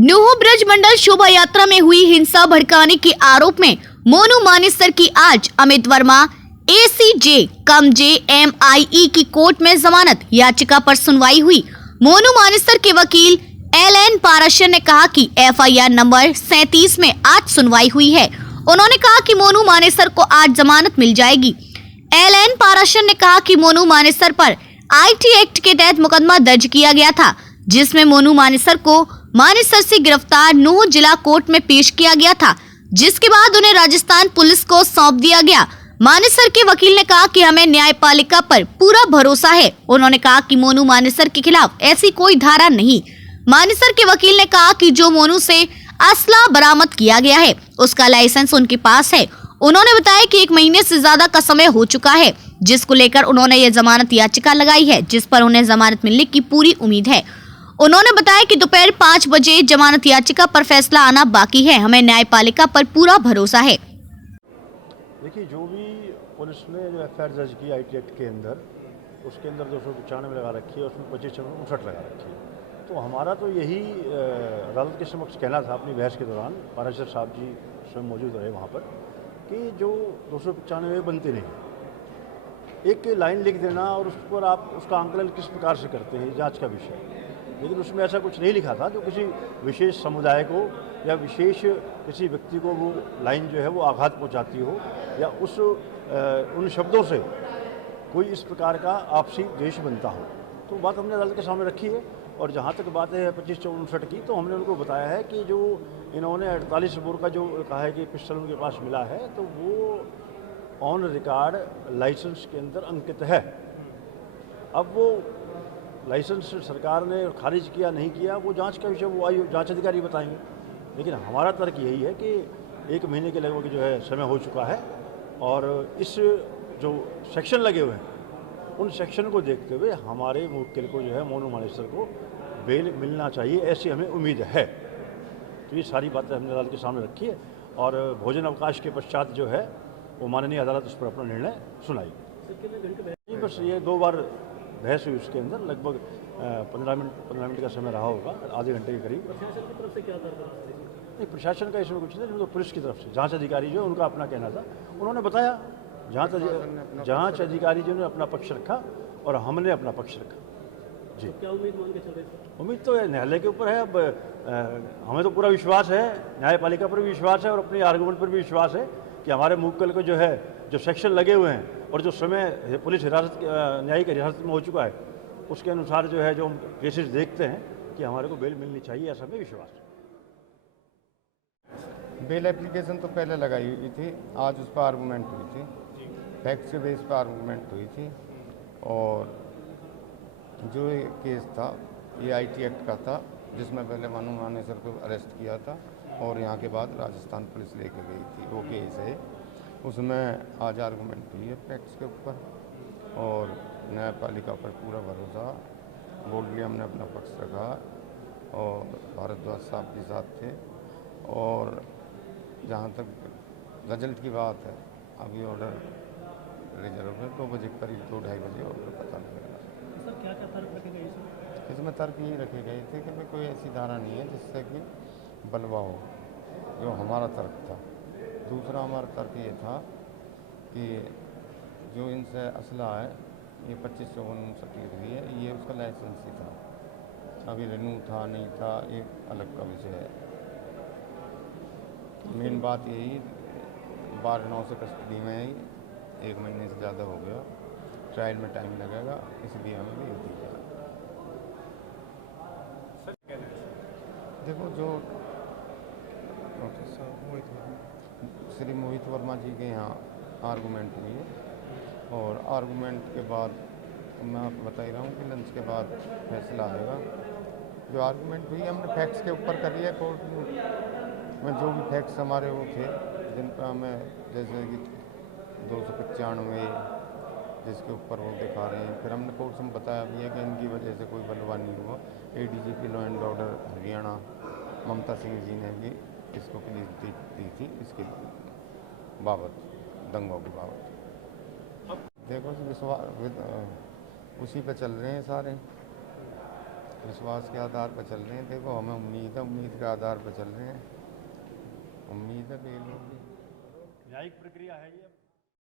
नूह ब्रज मंडल शोभा यात्रा में हुई हिंसा भड़काने के आरोप में मोनू मानेसर की आज अमित वर्मा ACJ कम JMIE की कोर्ट में जमानत याचिका पर सुनवाई हुई। मोनू मानेसर के वकील LN पाराशर ने कहा कि FIR नंबर 37 में आज सुनवाई हुई है। उन्होंने कहा कि मोनू मानेसर को आज जमानत मिल जाएगी। LN पाराशर ने कहा कि मोनू मानेसर पर IT एक्ट के तहत मुकदमा दर्ज किया गया था, जिसमें मोनू मानेसर को मानेसर से गिरफ्तार नूह जिला कोर्ट में पेश किया गया था, जिसके बाद उन्हें राजस्थान पुलिस को सौंप दिया गया। मानेसर के वकील ने कहा कि हमें न्यायपालिका पर पूरा भरोसा है। उन्होंने कहा कि मोनू मानेसर के खिलाफ ऐसी कोई धारा नहीं। मानेसर के वकील ने कहा कि जो मोनू से असला बरामद किया गया है उसका लाइसेंस उनके पास है। उन्होंने बताया कि 1 महीने से ज्यादा का समय हो चुका है, जिसको लेकर उन्होंने ये जमानत याचिका लगाई है, जिस पर उन्हें जमानत मिलने की पूरी उम्मीद है। उन्होंने बताया कि दोपहर 5 बजे जमानत याचिका पर फैसला आना बाकी है। हमें न्यायपालिका पर पूरा भरोसा है। देखिए, जो भी पुलिस ने जो FIR दर्ज की IT एक्ट के अंदर, उसके अंदर 295 लगा रखी है, उसमें 2559 लगा रखी है। तो हमारा तो यही अदालत के समक्ष कहना था अपनी बहस के दौरान, पाराशर साहब जी स्वयं मौजूद रहे वहाँ पर, कि जो 295 बनते नहीं। एक लाइन लिख देना और उस पर आप उसका आंकलन किस प्रकार से करते हैं, जांच का विषय। लेकिन उसमें ऐसा कुछ नहीं लिखा था जो किसी विशेष समुदाय को या विशेष किसी व्यक्ति को वो लाइन जो है वो आघात पहुंचाती हो, या उन शब्दों से कोई इस प्रकार का आपसी द्वेष बनता हो। तो बात हमने अदालत के सामने रखी है। और जहाँ तक बात है 2559 की, तो हमने उनको बताया है कि जो इन्होंने 48 बोर का जो कहा है कि पिस्टल उनके पास मिला है, तो वो ऑन रिकॉर्ड लाइसेंस के अंदर अंकित है। अब वो लाइसेंस सरकार ने खारिज किया नहीं किया, वो जांच का विषय, वो जांच अधिकारी बताएंगे। लेकिन हमारा तर्क यही है कि 1 महीने के लगभग जो है समय हो चुका है, और इस जो सेक्शन लगे हुए हैं उन सेक्शन को देखते हुए हमारे मुवक्किल को जो है मोनू मानेसर को बेल मिलना चाहिए, ऐसी हमें उम्मीद है। तो ये सारी बातें हमने अदालत के सामने रखी है, और भोजन अवकाश के पश्चात जो है वो माननीय अदालत उस पर अपना निर्णय सुनाई। बस ये 2 बार बहस हुई, उसके अंदर लगभग 15 मिनट का समय रहा होगा, आधे घंटे के करीब। प्रशासन की तरफ से क्या नहीं, प्रशासन का इसमें कुछ नहीं, तो पुलिस की तरफ से जांच अधिकारी जो उनका अपना कहना था, उन्होंने बताया। जांच अधिकारी जो ने अपना पक्ष रखा और हमने अपना पक्ष रखा। जी, तो क्या उम्मीद मान के चल रहे हैं? उम्मीद तो न्यायालय के ऊपर है। अब हमें तो पूरा विश्वास है, न्यायपालिका पर भी विश्वास है और अपने आर्गुमेंट पर भी विश्वास है कि हमारे मुवक्किल को जो है जो सेक्शन लगे हुए हैं और जो समय पुलिस हिरासत न्यायिक हिरासत में हो चुका है, उसके अनुसार जो है जो हम केसेस देखते हैं कि हमारे को बेल मिलनी चाहिए, ऐसा हमें विश्वास है। बेल एप्लीकेशन तो पहले लगाई हुई थी, आज उस पर आर्गूमेंट हुई थी, फैक्ट्स के बेस पर आर्गूमेंट हुई थी। और जो ये केस था ये IT एक्ट का था, जिसमें पहले मोनू मानेसर को अरेस्ट किया था और यहाँ के बाद राजस्थान पुलिस लेके गई थी। वो केस है, उसमें आज आर्गूमेंट हुई है फैक्ट्स के ऊपर, और न्यायपालिका पर पूरा भरोसा। बोल्डली हमने अपना पक्ष रखा और भारद्वाज साहब के साथ थे। और जहाँ तक रिजल्ट की बात है, अभी ऑर्डर रिजर्व में 2 बजे करीब 2-2:30 बजे ऑर्डर पता लगेगा। सर क्या क्या तर्क रखे गए इसमें? इसमें तर्क ये रखे गए थे कि भाई कोई ऐसी धारा नहीं है जिससे कि बलवा हो, जो हमारा तर्क था। दूसरा हमारा तर्क ये था कि जो इनसे असला है ये 2559 हुई है, ये उसका लाइसेंस ही था, अभी रिन्यू था नहीं था, ये अलग का विषय है। मेन बात यही 12/9 से कस्टडी में है, 1 महीने से ज़्यादा हो गया, ट्रायल में टाइम लगेगा, इसलिए हमें भी दी जाए। देखो, जो श्री मोहित वर्मा जी के यहाँ आर्गूमेंट हुई है, और आर्गूमेंट के बाद मैं आपको बता ही रहा हूँ कि लंच के बाद फैसला आएगा। जो आर्गूमेंट हुई हमने फैक्ट्स के ऊपर करी है। कोर्ट में जो भी फैक्ट्स हमारे वो थे, जिन पर हमें, जैसे कि 295 जिसके ऊपर वो दिखा रहे हैं, फिर हमने कोर्ट में बताया भी है कि इनकी वजह से कोई बलवा नहीं हुआ। ADGP law and order Haryana Mamta Singh ji ने भी इसको क्लियर दी थी, इसके बाबत, दंगों के बाबत। देखो, विश्वास उसी पे चल रहे हैं सारे। विश्वास के आधार पर चल रहे हैं। देखो हमें उम्मीद है, उम्मीद के आधार पर चल रहे हैं। उम्मीद है बेल होगी। न्यायिक प्रक्रिया है ये।